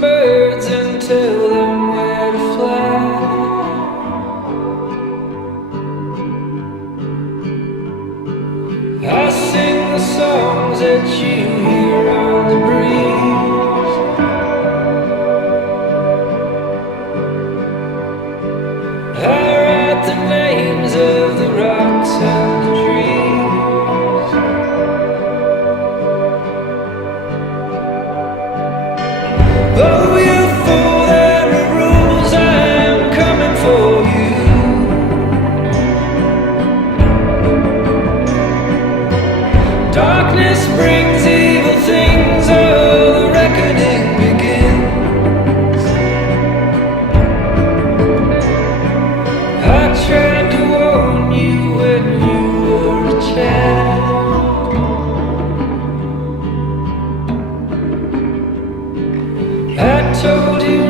birds and tell them where to fly. I sing the songs that you hear on the breeze. I write the names of the rocks and the trees. Oh, you fool, there are rules, I'm coming for you. Darkness brings evil things, oh, the reckoning begins. I tried to warn you when you were a child. I told you